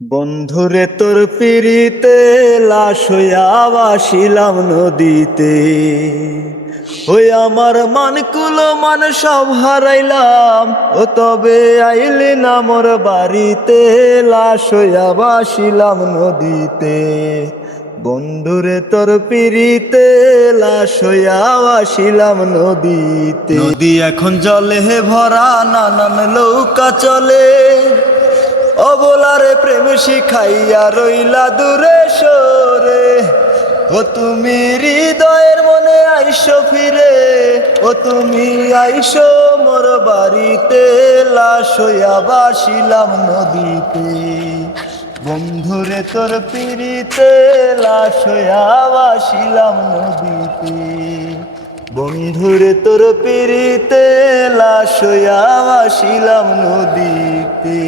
বন্ধুরে তোর পিরিতে লাশ হইয়া ভাসিলাম নদীতে। ওই আমার মানকুলো মান সব হারাইলাম, ও তবে আইলি না মোর বাড়িতে। লাশ হইয়া ভাসিলাম নদীতে। বন্ধুরে তোর পিরিতে লাশ হইয়া ভাসিলাম নদীতে। নদী এখন জলে ভরা, নানান নৌকা চলে। অবলারে প্রেম শিখাইয়া রইলা দূরে সরে। ও তুমি হৃদয়ের মনে আইসো ফিরে, ও তুমি আইসো মোর বাড়িতে। লাশ হইয়া ভাসিলাম নদীতে। বন্ধুরে তোর পিরিতে লাশ হইয়া ভাসিলাম নদীতে। বন্ধুরে তোর পিরিতে লাশ হইয়া ভাসিলাম নদীতে।